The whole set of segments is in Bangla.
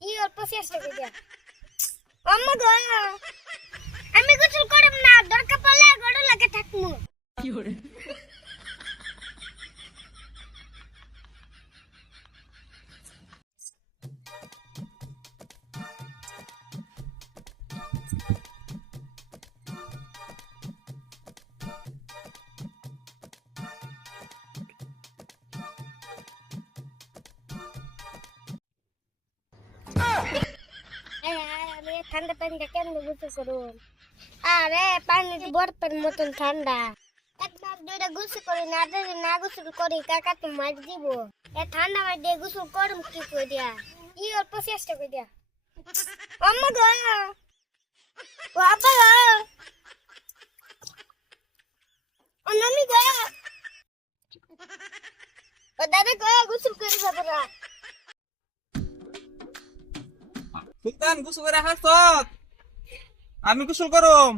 ই অল্প চেষ্টা করে দিয়া আম্মা গো আমি গোসল করব না দরকার পড়লে গড় লাগে থাকমু কি করে আমি ঠান্ডা পানিটা কেমনে গোসল করব আরে পানি বরফের মতন ঠান্ডা একবার দুইটা গোসল করি না যদি না গোসল করি কাকা তো মার দিব এ ঠান্ডা মার দিয়ে গোসল করম কি করে দিয়া ই অল্প চেষ্টা করে দিয়া আম্মা গো ও আব্বা গো ও নানি গো ও দাদা গো গোসল করে যাবো না সুলতান গোসল করে হাসত আমি গোসল করম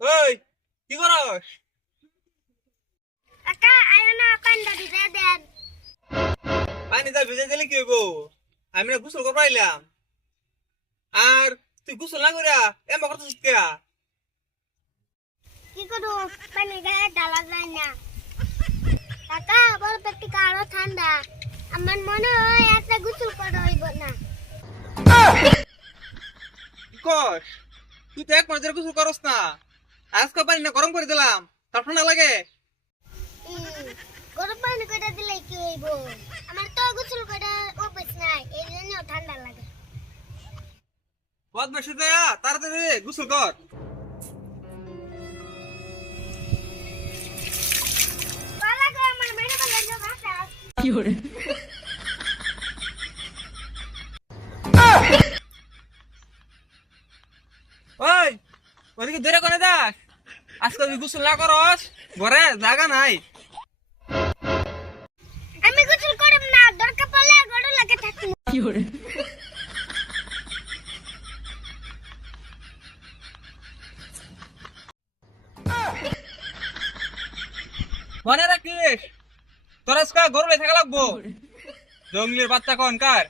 ওই কি করস কাকা আয়ো না পান্ডা দিতে দেন পানি যা ভিজে দিলে কি হইব আমি না গোসল করবো আইলাম আর তুই গোসল না করিয়া এমন করতেছিস কে কি করু পানি গায়ে ঢালা যায় না কাকা বল পেটটি আরো ঠান্ডা আমার মনে হয় একটা গোসল করা হইব না কি কস তুই তো এক মাস ধরে গোসল করস না আজকে পানি না গরম করে দিলাম তার ঠান্ডা লাগে গরম পানি করে দিলে কি হইব আমার তো গোসল করা অভ্যাস নাই এই জন্য ঠান্ডা লাগে বদমাশি দেয়া তাড়াতাড়ি গোসল কর পালা গো আমার মেরে বলে যে ভাষা কি করে ওই ওদিকে দূরে করে দেখ আজকে তুই গোসল না করস ঘরে জায়গা নাই আমি গোসল করব না দরকার পড়লে গড় লাগে থাকমু কি করে মনে রাখিস তোর আজকে গরুলে থাকা লাগবো জঙ্গলের বাচ্চা কোন কার